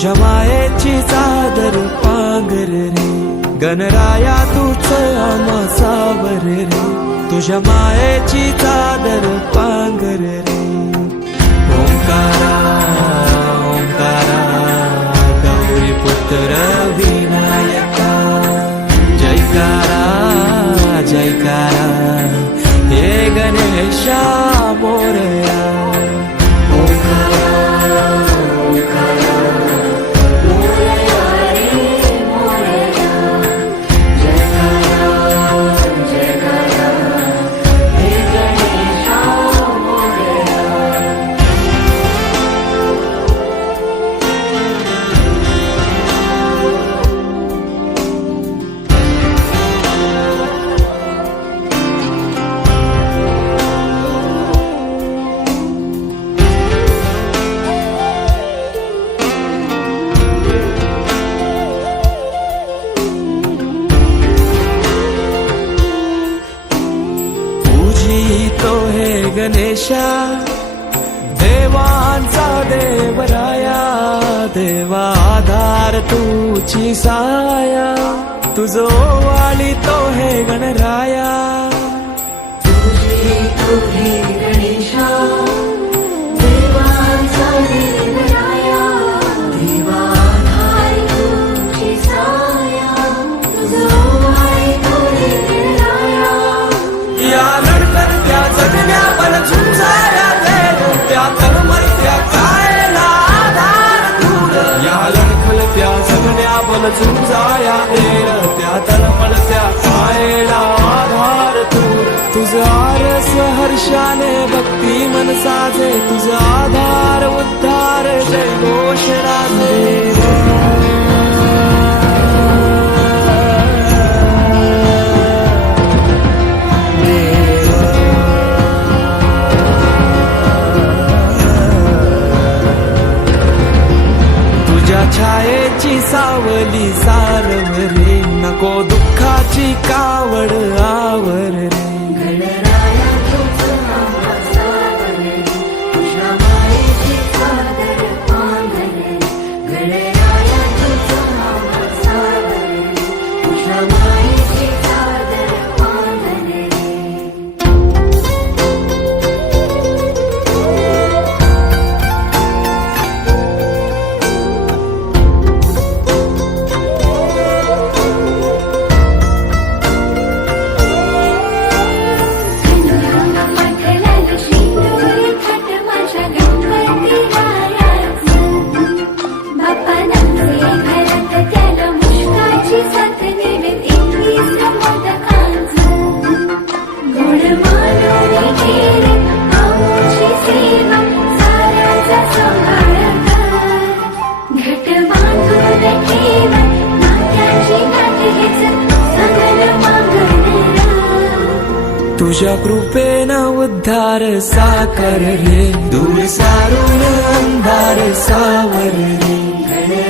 तुझ्या मायेची चादर पांघर रे, गणराया तूच आम्हा सावर रे, तुझ्या मायेची चादर पांघर रे. ओंकारा ओंकारा गौरी पुत्र विनायका, जयकारा जयकारा हे गणेशा मोरया. तो हे गणेशा देवांचा देवराया, देवा आधार तुझी साया, तुझो वाली तो हे गणराया. तुझी तो हे गणेशा देवांचा देवराया, देवा आधार तुझी साया, तुझो वाली तो हे गणराया. या लढकत्या जगण्या बल झुंजाया देव, त्या तळमळत्या कायला आधार दूर. या लढकत्या जगण्या बल झुंजाया देव, त्या तळमळत्या कायला आधार दूर. तुझं आरस हर्षाने भक्ती मन साजे, तुझा आधार उद्धार जय घोष राजे. छायेची सावली सारव रे, नको दुःखाची कावड आवर रे. गणराया तूच आम्हा सावर रे, तुझ्या मायेची चादर पांघर रे. गणराया तूच आम्हा सावर रे, तुझ्या मायेची चादर पांघर रे. तुझ्या कृपेनं उद्धार साकार रे, दूर सारून अंधार सावर रे.